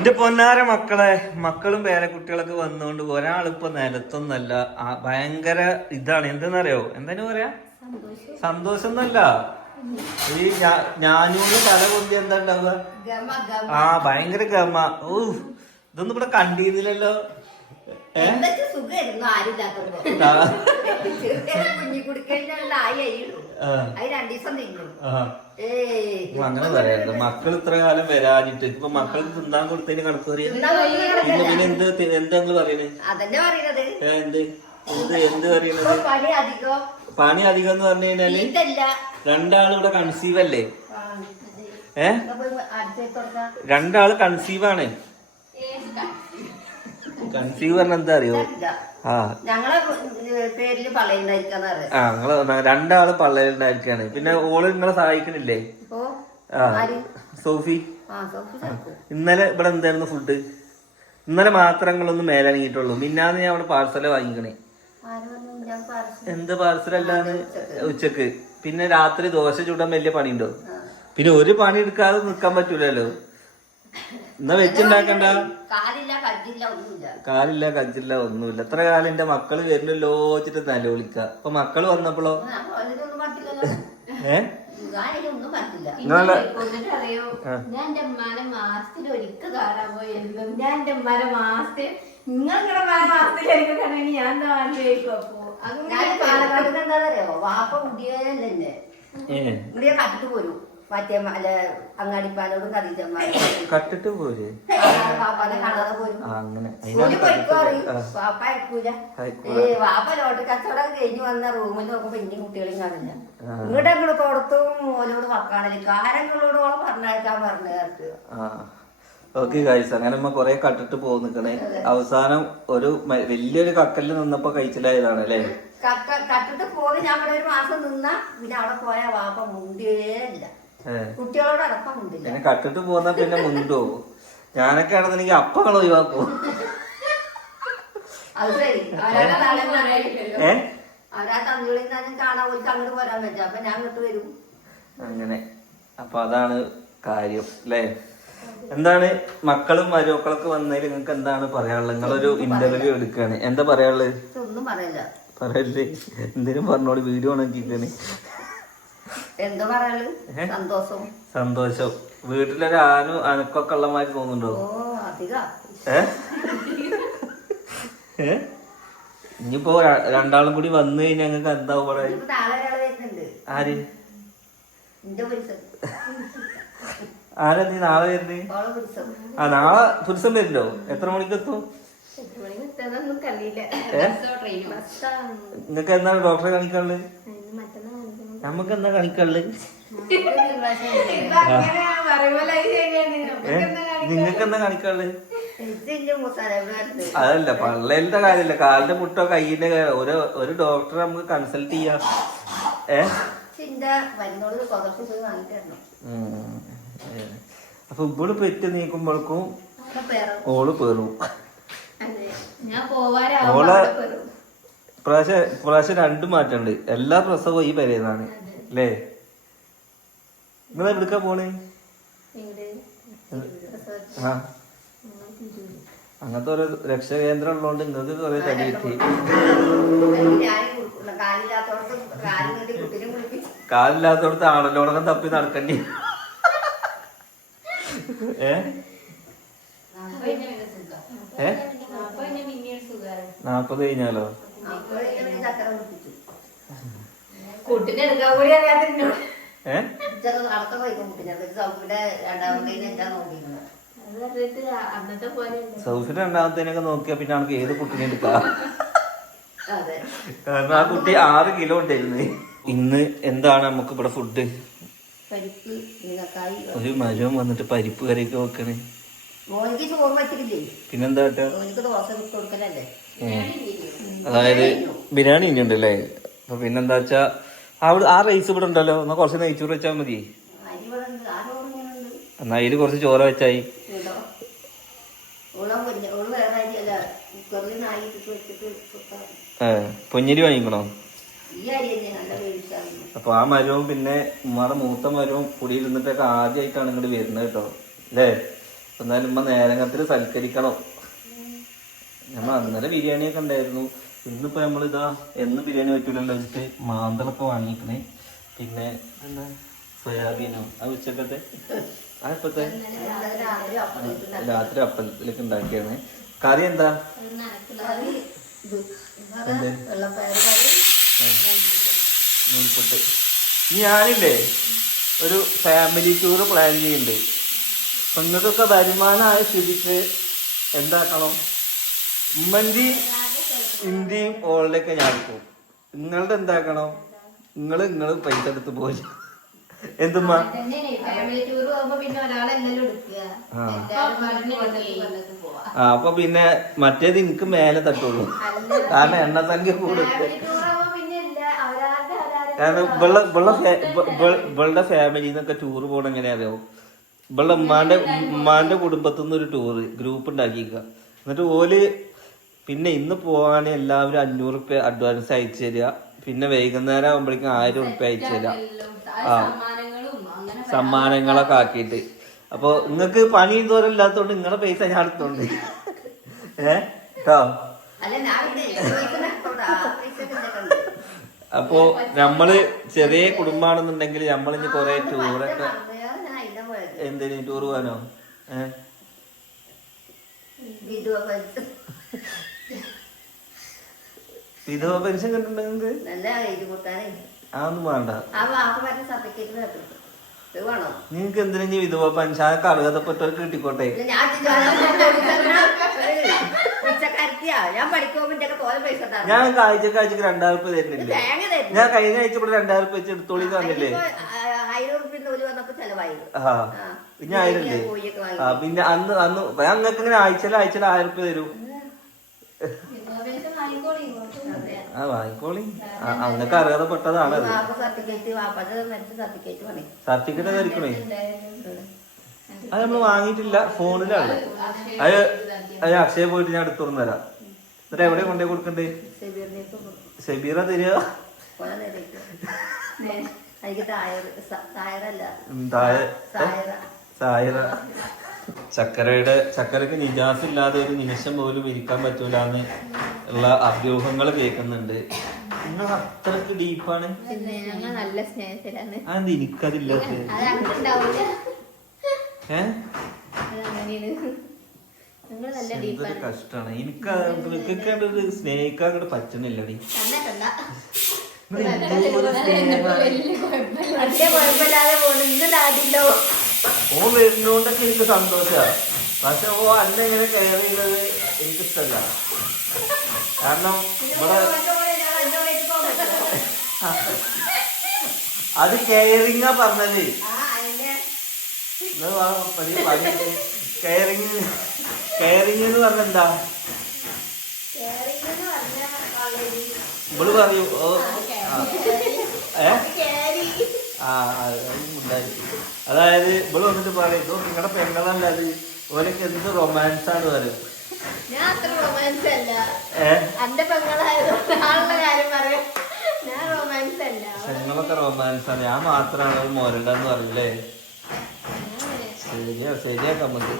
എന്റെ പൊന്നാര മക്കളെ മക്കളും പേരക്കുട്ടികളൊക്കെ വന്നുകൊണ്ട് ഒരാളിപ്പോ നിലത്തൊന്നല്ല ഭയങ്കര ഇതാണ്. എന്തെന്നറിയോ? എന്തായാലും പറയാ സന്തോഷം എന്നല്ല, ഈ ഞാനൂന്ന് തല പൊന്തി എന്താ ഉണ്ടാവുക? ഭയങ്കര ഗമ. ഓ ഇതൊന്നും ഇവിടെ കണ്ടിരുന്നില്ലല്ലോ. അങ്ങനെ പറയാറുണ്ട്. മക്കൾ ഇത്ര കാലം വരാനിട്ട് ഇപ്പൊ മക്കൾക്ക് തിന്നാൻ കൊടുത്തതിന് കണക്ക് പറയാ. പിന്നെ എന്താ പറയണേ? എന്ത് എന്ത് പറയണത്? പണി അധികം എന്ന് പറഞ്ഞു കഴിഞ്ഞാല് രണ്ടാളും ഇവിടെ കൺസീവ് അല്ലേ? രണ്ടാള് കൺസീവാണ്. കൺസീവ് പറഞ്ഞ എന്താ അറിയോ? രണ്ടാള് പള്ളയിലുണ്ടായിരിക്കാണ്. പിന്നെ ഓള് നിങ്ങളെ സഹായിക്കണില്ലേ? സോഫി ഇന്നലെ ഇവിടെ എന്തായിരുന്നു ഫുഡ്? ഇന്നലെ മാത്രം നിങ്ങളൊന്നും മേലണങ്ങിയിട്ടുള്ളൂ. മിന്നാന്ന് ഞാൻ അവിടെ പാർസല് വാങ്ങിക്കണേ. എന്ത് പാർസലല്ലാന്ന് ഉച്ചക്ക്. പിന്നെ രാത്രി ദോശ ചൂടാൻ വലിയ പണിയുണ്ടോ? പിന്നെ ഒരു പണി എടുക്കാതെ നിക്കാൻ പറ്റൂലല്ലോ. എന്നാ വെച്ചുണ്ടാക്കണ്ട. കാലില്ല കജ്ജില്ല ഒന്നുമില്ല. എത്ര കാലം എന്റെ മക്കള് വരുന്നല്ലോ വെച്ചിട്ട് നിലവിളിക്ക. അപ്പൊ മക്കള് വന്നപ്പോഴോ പോരും മറ്റേ അങ്ങാടിപ്പാലോടും കട്ടിട്ട് പോര്. വാപ്പ അയക്കൂല. വാപ്പ ലോട്ട് കച്ചവടം കഴിഞ്ഞ് വന്ന റൂമിൽ നോക്കുമ്പോ ഇനി കുട്ടികളെയും കാണില്ല. ഇങ്ങോട്ട് അങ്ങോട്ട് തോടത്തും ഓലോട് വക്കാണില്ല. കാരങ്ങളോട് പറഞ്ഞയക്കാൻ പറഞ്ഞേർക്ക്. ഓക്കെ ഗൈസ്, അങ്ങനെ നമ്മ കൊറേ കട്ടിട്ട് പോകും നിക്കണേ. അവസാനം ഒരു വലിയൊരു കക്കലിൽ നിന്നപ്പോ കഴിച്ചിലായതാണ് അല്ലേ? കട്ടിട്ട് പോയി ഞാൻ ഇവിടെ ഒരു മാസം നിന്നാ പിന്നെ അവിടെ പോയാ വാപ്പ മുണ്ടിയേയില്ല. കുട്ടികളോട് അടക്കം മുണ്ടില്ല. പിന്നെ കട്ടിട്ട് പോന്നാ പിന്നെ മുണ്ടോ? ഞാനൊക്കെ ആണെന്നുണ്ടെങ്കിൽ അപ്പങ്ങൾ ഒഴിവാക്കും. അത് ശരി. അവരാ തന്നുകളിൽ നിന്നും കാണാൻ പോയിട്ട് അങ്ങോട്ട് പോരാൻ പറ്റും. അപ്പൊ ഞാൻ ഇങ്ങോട്ട് വരും. അങ്ങനെ അപ്പൊ അതാണ് കാര്യം അല്ലേ? എന്താണ് മക്കളും മരുമക്കളൊക്കെ വന്നതിൽ നിങ്ങൾക്ക് എന്താണ് പറയാനുള്ളത്? നിങ്ങളൊരു ഇന്റർവ്യൂ എടുക്കാണ്, എന്താ പറയാനുള്ളത്? ഒന്നും പറയില്ല. പറയല്ലേ? എന്തിനും പറഞ്ഞോളി, വീഡിയോ ആണെങ്കിക്കാണ്. എന്താ പറയാനുള്ളത്? സന്തോഷം. സന്തോഷം. വീട്ടിലൊരു അനക്കൊക്കെ ഉള്ളമാര് തോന്നുന്നുണ്ടോ? ഇനിയിപ്പോ രണ്ടാളും കൂടി വന്നു കഴിഞ്ഞാൽ ഞങ്ങൾക്ക് എന്താ ഇവിടെ? ആര് ആരാ നീ നാളെ വരുന്നേ? നാളെ പുരുഷം വരുന്നോ? എത്ര മണിക്ക് എത്തും? നിങ്ങക്ക് എന്താണ് ഡോക്ടറെ കാണിക്കാനുള്ളത്? നമുക്ക് എന്താ കാണിക്കാനുള്ളത്? നിങ്ങക്ക് എന്താ കാണിക്കാനുള്ളത്? അതല്ല പള്ളേലത്തെ കാര്യല്ല, കാലിന്റെ മുട്ടോ കയ്യിന്റെ ഒരു ഡോക്ടറെ നമുക്ക് കൺസൾട്ട് ചെയ്യാം. അപ്പൊ ഇവിടെ പെറ്റ് നീക്കുമ്പോഴേക്കും ഓള് പേറും. ഓളെ പ്രാവശ്യം രണ്ടും മാറ്റമുണ്ട്. എല്ലാ പ്രസവവും ഈ പെരേന്നാണ് അല്ലേ? നിങ്ങൾ എവിടുക്കാ പോണേ? അങ്ങനത്തെ ഒരു രക്ഷാകേന്ദ്രം ഉള്ളതുകൊണ്ട് നിങ്ങൾക്ക് കുറെ തടി കിട്ടി. കാലില്ലാത്തോടത്ത് ആണല്ലോടൊക്കെ തപ്പി നടക്കണ്ടി. 40 കഴിഞ്ഞാലോ? സൗഫിന്റെ രണ്ടാമത്തേനൊക്കെ നോക്കിയാ പിന്നെ നമുക്ക് ഏത് കുട്ടിനെ എടുക്കാം. കാരണം ആ കുട്ടി 6 കിലോ ഉണ്ടായിരുന്നു. ഇന്ന് എന്താണ് നമുക്ക് ഇവിടെ ഫുഡ്? ഒരു മരം വന്നിട്ട് പരിപ്പ് കറിയൊക്കെ വെക്കണേ. പിന്നെന്താ? അതായത് ബിരിയാണി ഇനി ഉണ്ടല്ലേ? അപ്പൊ പിന്നെന്താ വെച്ചാ അവിടെ ആ റൈസ് ഇവിടെ ഉണ്ടല്ലോ, എന്നാ കുറച്ച് നെയ്ച്ചോറ് വെച്ചാൽ മതി. എന്നാ അതില് കുറച്ച് ചോര വെച്ചായി. പൊഞ്ഞിരി വാങ്ങിക്കണോ? അപ്പൊ ആ മരവും പിന്നെ ഉമ്മാടെ മൂത്ത മരവും കുടിയിരുന്നിട്ടൊക്കെ ആദ്യമായിട്ടാണ് ഇങ്ങോട്ട് വരുന്നത് കേട്ടോ അല്ലേ? എന്നാലും ഉമ്മ നേരങ്ങത്തിൽ സൽക്കരിക്കണം. നമ്മൾ അന്നേരം ബിരിയാണിയൊക്കെ ഉണ്ടായിരുന്നു. ഇന്നിപ്പോ നമ്മളിതാ എന്ന് ബിരിയാണി പറ്റൂലല്ലോ വെച്ചിട്ട് മാന്തളൊക്കെ വാങ്ങിക്കണേ. പിന്നെ എന്താ സോയാബീനോ അത് ഉച്ചക്കത്തെ ഇപ്പത്തെ രാത്രി അപ്പത്തിലേക്ക് ഉണ്ടാക്കിയാണ്. കറി എന്താ? നൂൽപുട്ട്. ഞാനില്ലേ ഒരു ഫാമിലി ടൂർ പ്ലാൻ ചെയ്യുന്നുണ്ട്. അപ്പൊ നിങ്ങൾക്കൊക്കെ വരുമാനമായ സ്ഥിതിക്ക് എന്താക്കണം, ഉമ്മന്റെയും ഇന്ത്യയും ഓളുടെയൊക്കെ ഞാൻ എടുക്കും. നിങ്ങളുടെ എന്താക്കണം, നിങ്ങൾ പൈസ എടുത്ത് പോയി എന്തുമ്മ അപ്പൊ പിന്നെ മറ്റേത് എനിക്ക് മേലെ തട്ടുള്ളൂ. കാരണം എണ്ണ സംഖ്യ കൂടുതൽ. കാരണം ഇവളുടെ ഫാമിലിന്നൊക്കെ ടൂർ പോകണം എങ്ങനെയാ അറിയാവോ? ഇവളുടെ ഉമ്മാന്റെ കുടുംബത്തിൽ നിന്ന് ഒരു ടൂറ് ഗ്രൂപ്പ് ഉണ്ടാക്കിക്ക. എന്നിട്ട് ഓല് പിന്നെ ഇന്ന് പോവാൻ എല്ലാവരും 500 റുപ്യ അഡ്വാൻസ് അയച്ചു തരിക. പിന്നെ വൈകുന്നേരം ആകുമ്പോഴേക്കും 1000 റുപ്യ അയച്ചു തരിക. സമ്മാനങ്ങളൊക്കെ ആക്കിയിട്ട്. അപ്പൊ നിങ്ങക്ക് പണി തോരം ഇല്ലാത്തോണ്ട് നിങ്ങളുടെ പൈസ ഞാൻ എടുത്തോണ്ട് കേട്ടോ. അപ്പൊ നമ്മള് ചെറിയ കുടുംബാണെന്നുണ്ടെങ്കിൽ നമ്മളിഞ്ഞ് കൊറേ ടൂറൊക്കെ. എന്തിനു ടൂർ പോകാനോ? വിധവ പെൻഷൻ കിട്ടുന്നുണ്ടെങ്കിൽ അതൊന്നും വേണ്ട. നിങ്ങക്ക് എന്തിനാ വിധവ പെൻഷൻ? അതൊക്കെ അർഹതപ്പെട്ടവർക്ക് കിട്ടിക്കോട്ടെ. ഞാൻ ആഴ്ചക്ക് 2000 റുപ്യ തരുന്നില്ലേ? ഞാൻ കഴിഞ്ഞ ആഴ്ച ഇവിടെ 2000 റുപ്യ വെച്ച് എടുത്തോളി തന്നില്ലേ? പിന്നെ 1000 അല്ലേ? പിന്നെ അന്ന് ഞങ്ങൾക്ക് ഇങ്ങനെ ആഴ്ചയിൽ 1000 റുപ്യ തരൂ. വാങ്ങിക്കോളി. അന്നൊക്കെ അർഹതപ്പെട്ടതാണ്. സർട്ടിഫിക്കറ്റ് ധരിക്കണേ. അത് നമ്മള് വാങ്ങിയിട്ടില്ല, ഫോണിലാണ്. അത് അക്ഷയ പോയിട്ട് ഞാൻ എടുത്തു തരാം. എന്നിട്ട് എവിടെ കൊണ്ടേ കൊടുക്കണ്ടേ? ഷബീറ തരിക. സായറ. ചക്കരക്ക് നിജാസില്ലാതെ ഒരു നിമിഷം പോലും ഇരിക്കാൻ പറ്റൂലെന്ന് ഉള്ള അഭ്യൂഹങ്ങൾ കേൾക്കുന്നുണ്ട്. നിങ്ങൾ അത്രക്ക് ഡീപ്പാണ്. അതെന്ത് എനിക്കതില്ലാത്ത? കഷ്ടാണ്. എനിക്കത് സ്നേഹിക്കാൻ അങ്ങോട്ട് പറ്റുന്നില്ലടി. ഓ വരുന്നോണ്ടൊക്കെ എനിക്ക് സന്തോഷമാണ്. പക്ഷെ അന്നെ ഇങ്ങനെ കെയർ ചെയ്യുന്നത് എനിക്കിഷ്ടല്ല. കാരണം ഇവിടെ അത് കെയറിങ്ങാ പറഞ്ഞത്. കെയറിങ് എന്ന് പറഞ്ഞ എന്താ? ഇവള് പറയൂ. അതായത് ഇവള് വന്നിട്ട് പറയും, ഇതോ നിങ്ങളുടെ പെങ്ങളല്ല അത്, ഓനക്ക് എന്ത് റൊമാൻസ് ആണ് പറയും. പെങ്ങളൊക്കെ റൊമാൻസ് ആണ്, ഞാൻ മാത്രമാണ് ഒരു മോരണ്ടെന്ന് പറയൂലേ? ശരിയാക്കാം നമുക്ക്.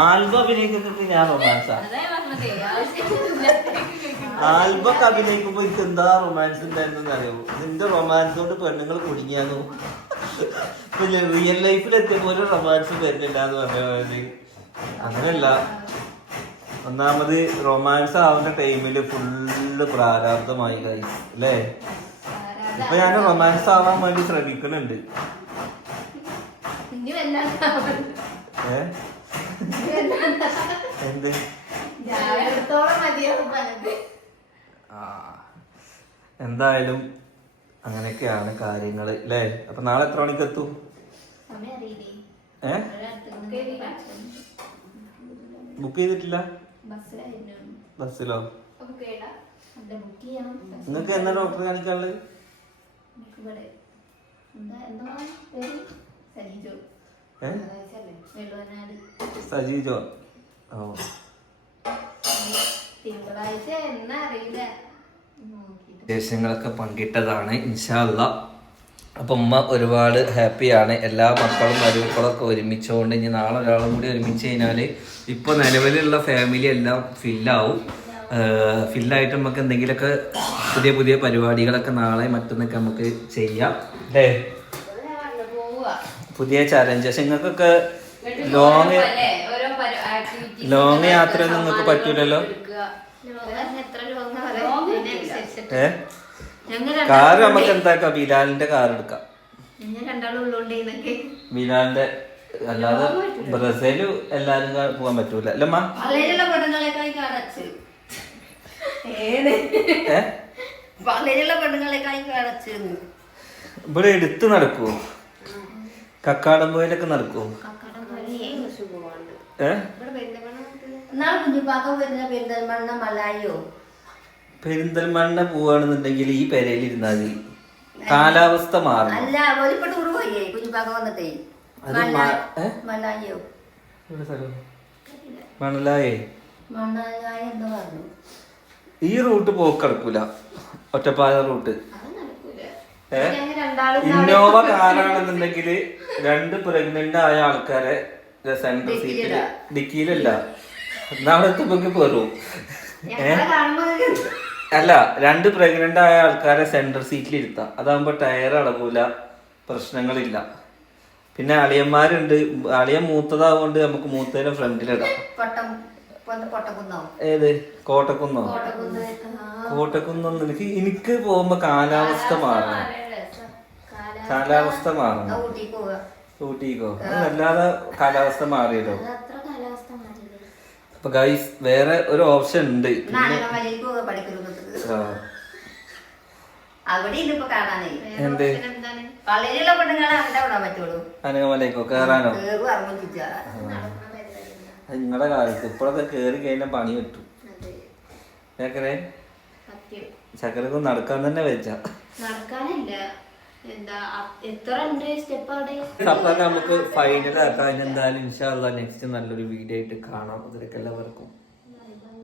ആൽബം അഭിനയിക്കുന്നതിന് ഞാൻ റൊമാൻസാ. ആൽബൊക്കെ അഭിനയിക്കുമ്പോ എനിക്ക് എന്താ റൊമാൻസ് ഉണ്ടായിരുന്നെന്ന് അറിയോ? നിന്റെ റൊമാൻസ് കൊണ്ട് പെണ്ണുങ്ങൾ കുടുങ്ങിയാന്നു. പിന്നെ റിയൽ ലൈഫിൽ എത്തിയപ്പോ ഒരു റൊമാൻസും വരുന്നില്ല എന്ന് പറഞ്ഞ അങ്ങനെയല്ല. ഒന്നാമത് റൊമാൻസ് ആവുന്ന ടൈമില് ഫുള്ള് പ്രാരാബ്ധമായി കഴിയും അല്ലേ? ഇപ്പൊ ഞാൻ റൊമാൻസ് ആവാൻ വേണ്ടി ശ്രമിക്കുന്നുണ്ട്. എന്ത് എന്തായാലും അങ്ങനെയൊക്കെയാണ് കാര്യങ്ങള് അല്ലേ? അപ്പൊ നാളെ എത്ര മണിക്ക് എത്തും? ബുക്ക് ചെയ്തിട്ടില്ല? ബസ്സിലോ? നിങ്ങക്ക് എന്നാ ഡോക്ടറെ കാണിക്കാനുള്ളത്? സജീജോ? ഓ, വിശേഷങ്ങളൊക്കെ പങ്കിട്ടതാണ്. ഇൻഷാ അല്ലാഹ് അപ്പം ഉമ്മ ഒരുപാട് ഹാപ്പിയാണ്. എല്ലാ മക്കളും മരുമക്കളൊക്കെ ഒരുമിച്ചുകൊണ്ട് ഇനി നാളെ ഒരാളും കൂടി ഒരുമിച്ച് കഴിഞ്ഞാൽ ഇപ്പോൾ നിലവിലുള്ള ഫാമിലി എല്ലാം ഫില്ലാവും. ഫില്ലായിട്ട് നമുക്ക് എന്തെങ്കിലുമൊക്കെ പുതിയ പുതിയ പരിപാടികളൊക്കെ നാളെ മറ്റന്നൊക്കെ നമുക്ക് ചെയ്യാം അല്ലേ? പുതിയ ചാലഞ്ചസ് നിങ്ങൾക്കൊക്കെ ലോങ് യാത്ര നിങ്ങൾക്ക് പറ്റൂലല്ലോ. കാറ് നമുക്ക് എന്താക്കാം, ബിലാലിന്റെ കാർ എടുക്കാം. ബിലാലിന്റെ അല്ലാതെ ബ്രസീല് എല്ലാരും പോകാൻ പറ്റൂല അല്ലമ്മ. ഇവിടെ എടുത്ത് നടക്കുവോ? കക്കാടംപോയിലൊക്കെ നടക്കുവോ? പെരിന്തൽമണ്ണ പോവാണെന്നുണ്ടെങ്കിൽ ഈ പെരയിൽ ഇരുന്നാൽ മതി, കാലാവസ്ഥ മാറും. മണലായേ ഈ റൂട്ട് പോക്കെടുക്കൂല, ഒറ്റപ്പാല റൂട്ട്. ഇന്നോവ കാറാണെന്നുണ്ടെങ്കിൽ 2 പ്രഗ്നന്റ് ആയ ആൾക്കാരെ സെൻട്രൽ സീറ്റില്, ഡിക്കിയിലല്ല, നാളെ എത്തുമ്പോ പോരും. അല്ല, 2 പ്രഗ്നന്റ് ആയ ആൾക്കാരെ സെൻട്രൽ സീറ്റിൽ ഇരുത്താം. അതാകുമ്പോ ടയർ അളകൂല, പ്രശ്നങ്ങളില്ല. പിന്നെ അളിയന്മാരുണ്ട്, അളിയൻ മൂത്തതാവുകൊണ്ട് നമുക്ക് മൂത്തേനെ ഫ്രണ്ടിലിടാം. ഏത് കോട്ടക്കുന്നോ? കോട്ടക്കുന്നൊന്നും എനിക്ക് പോകുമ്പോ കാലാവസ്ഥ മാറണം, കാലാവസ്ഥ മാറണം. ഊട്ടിക്കോ? അല്ലാതെ കാലാവസ്ഥ മാറിയല്ലോ. അപ്പൊ ഗൈസ് വേറെ ഒരു ഓപ്ഷൻ ഉണ്ട്. എന്ത് അനകമലയ്ക്കോ കേറാനോ? നിങ്ങളുടെ കാലത്ത് ഇപ്പോഴൊക്കെ കേറി കഴിഞ്ഞാൽ പണി കിട്ടും. ചക്കരെ ചക്കരക്കും നടക്കാൻ തന്നെ വെച്ചാ അപ്പൊ നമുക്ക് ഫൈനൽ ആക്കാം. എന്തായാലും ഇൻഷാ അല്ലാഹ് നെക്സ്റ്റ് നല്ലൊരു വീഡിയോ ആയിട്ട് കാണാം. അതിലേക്ക് എല്ലാവർക്കും